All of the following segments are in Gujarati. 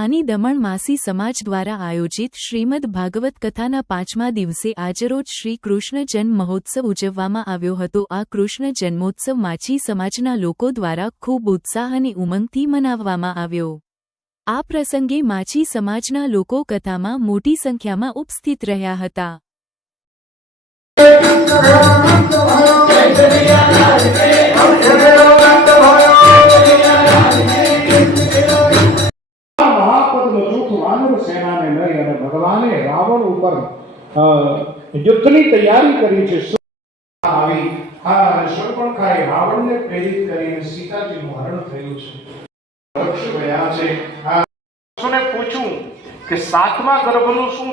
નાની દમણ માસી સમાજ દ્વારા આયોજિત શ્રીમદ ભાગવત કથાના પાંચમા દિવસે આજરોજ શ્રી કૃષ્ણ જન્મ મહોત્સવ ઉજવવામાં આવ્યો હતો. આ કૃષ્ણ જન્મોત્સવ માછી સમાજના લોકો દ્વારા ખૂબ ઉત્સાહ અને ઉમંગથી મનાવવામાં આવ્યો. આ પ્રસંગે માછી સમાજના લોકો કથામાં મોટી સંખ્યામાં ઉપસ્થિત રહ્યા હતા. સેનાને લઈ અને ભગવાને રાવણ ઉપર યુદ્ધની તૈયારી કરી છે. આવી આ શૂર્પણખાએ રાવણને પ્રેરિત કરીને સીતાજીનું હરણ થયું છે. વૃક્ષ ગયા છે. આ પૂછું કે સાતમા ગર્ભનું શું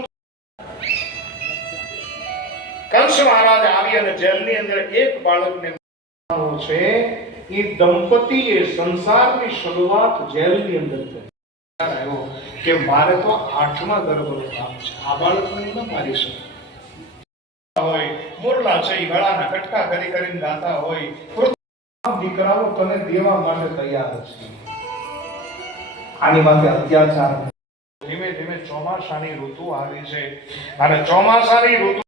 કંસ મહારાજ આવી અને જેલની અંદર એક બાળકને છે. એ દંપતીએ સંસારની શરૂઆત જેલની અંદર કરી. કે મારે તો આઠમા ગર્ભનું કામ છે. આ બાળકોને ન મારી શકું. હોય, મોરલા છે ગળાના કટકા કરી કરીને ગાતા હોય દીકરાઓ તને દેવા માટે તૈયાર છે. આની માટે અત્યાચાર ધીમે ધીમે ચોમાસાની ઋતુ આવી છે. અને ચોમાસાની ઋતુ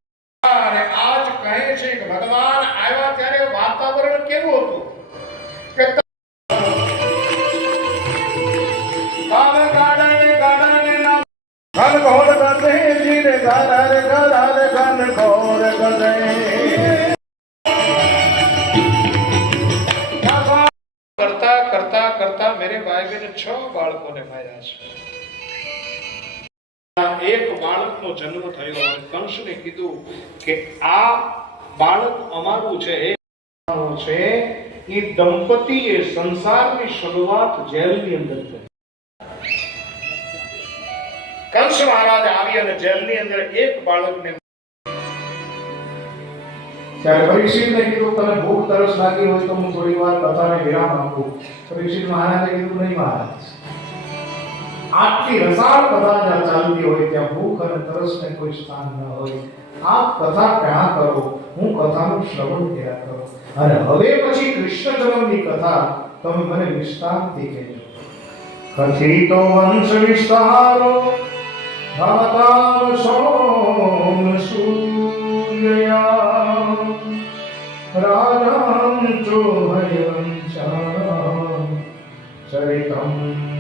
અને આજ કહે છે કે ભગવાન આવ્યા ત્યારે વાતાવરણ કેવું હતું? કે માર્યા છે. એક બાળકનો જન્મ થયો અને કંસને કીધું કે આ બાળક અમારું છે. છે એ દંપતીએ સંસારની શરૂઆત જેલની અંદર કરી. કંસ મહારાજ આવી અને જેલની અંદર એક બાળકને ત્યારે પરીક્ષિતને કીધું, તને ભૂખ તરસ લાગી હોય તો હું થોડી વાર બધાને વિરામ આપું. પરીક્ષિત મહારાજે કીધું, નહીં મહારાજ. આટલી રસાળ કથા જ્યાં ચાલતી હોય ત્યાં ભૂખ અને તરસને કોઈ સ્થાન ન હોય. આપ કથા ક્યાં કરો? હું કથાનું શ્રવણ કર્યા કરો? અને હવે પછી કૃષ્ણ કથા તમે મને વિસ્તારથી કહેજો. કથિતો વંશ વિસ્તારો? ભવતામ સોમ સૂર્યયા રાજામ ચો હરિવંશા ચરિતમ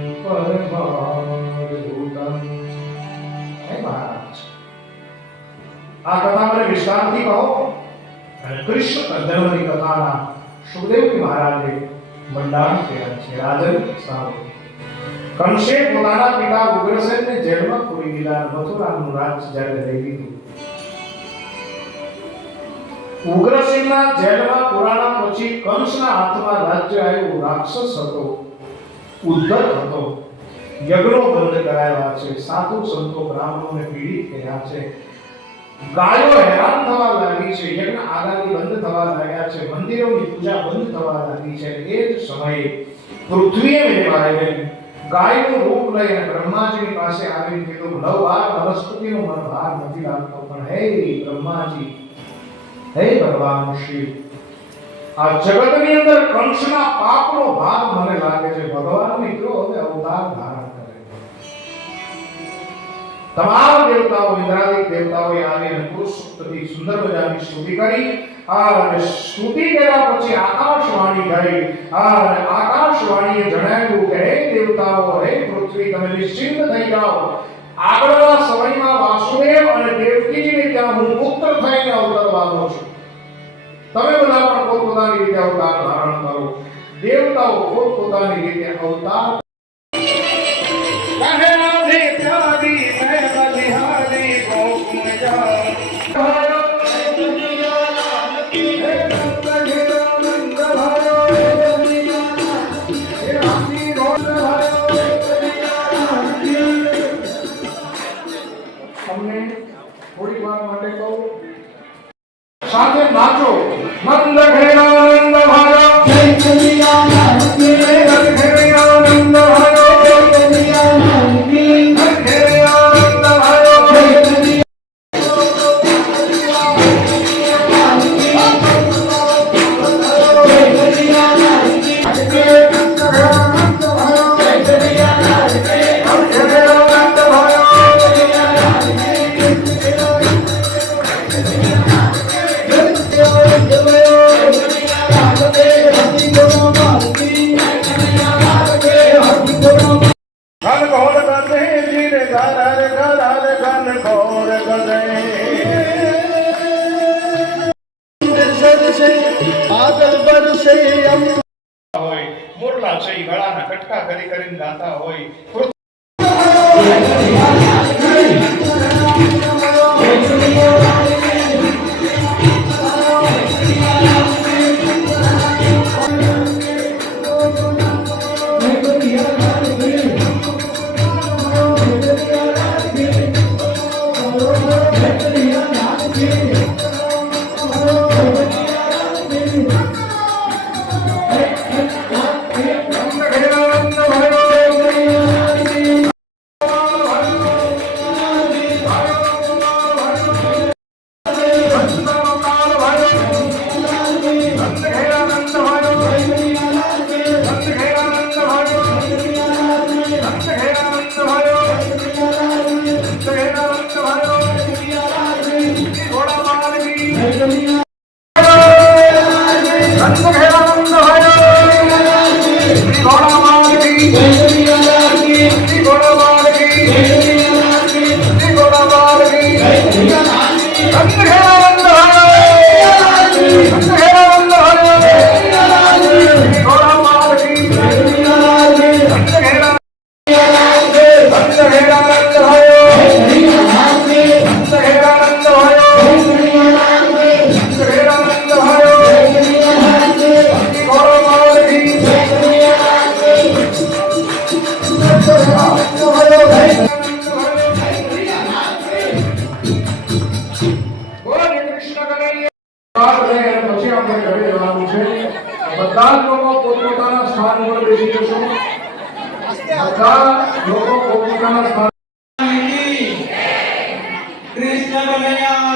મથુરાનું રાજ જ્યારે લઈ લીધું ઉગ્રસેનના જેલમાં પુરાણા પછી કંસના હાથમાં રાજ્ય આવ્યું રાક્ષસ હતો ઉદ્ધત હતો. યજ્ઞો બંધ કરાયા છે. સાધુ સંતો બ્રાહ્મણોને પીડિત થયા છે. ગાયો હેરાન થવા લાગી છે. યજ્ઞ આગામી બંધ થવા લાગ્યા છે. મંદિરોની પૂજા બંધ થવા લાગી છે. એ જ સમયે પૃથ્વીએ મેળવાય ગાયનું રૂપ લઈને બ્રહ્માજીની પાસે આવીને કીધું નવ આ વનસ્પતિનો મને ભાર નથી લાગતો, પણ હે બ્રહ્માજી, હે ભગવાન શિવ આ જગતની અંદર કંસના પાપનો ભાગ મને લાગે છે. ભગવાન મિત્રો હવે અવતાર ધારણ કરે તમામ દેવતાઓ ઇન્દ્રાદિક દેવતાઓએ આવીને પુરુષ સૂક્તથી સુંદર મજાની સ્તુતિ કરી. અને સ્તુતિ કર્યા પછી આકાશવાણી કરી. અને આકાશવાણીએ જણાવ્યું કે, હે દેવતાઓ, હે પૃથ્વી, તમે નિશ્ચિંત થઈ જાઓ. આગળના સમયમાં વાસુદેવ અને દેવકીજીને ત્યાં હું પુત્ર થઈને અવતરવાનો છું. તમે બધા પણ પોતપોતાની રીતે અવતાર ધારણ કરો. દેવતાઓ પોતપોતાની રીતે અવતાર તમને થોડી વાર માટે કહું સાથે નાચો من ઘન ઘોર ગદે જીર ગર ગર ઘન ઘોર ગદે હોય મોરલા છે ગળાના કટકા કરી કરીને ગાતા હોય Yeah. মানুষের બધા લોકો પોતપોતાના સ્થાન પર બેસી જશો બધા લોકો પોતપોતાના સ્થાન કૃષ્ણ કનૈયા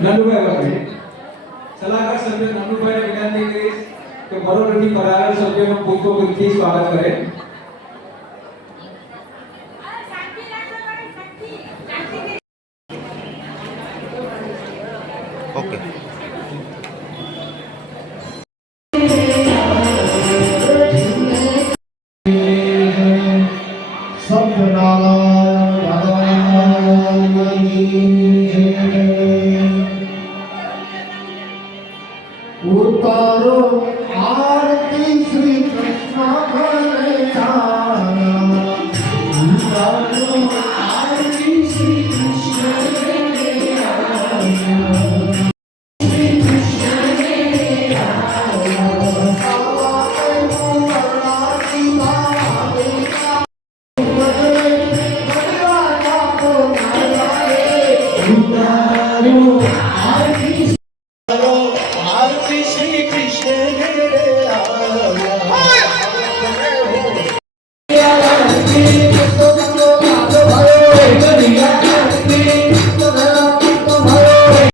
નંદુભાઈ વગેરે સલાહકાર સભ્ય નંદુભાઈને વિનંતી કરીશ કે બરોડાથી પધારેલ સભ્યોનો પુષ્પગુચ્છથી સ્વાગત કરે 哦好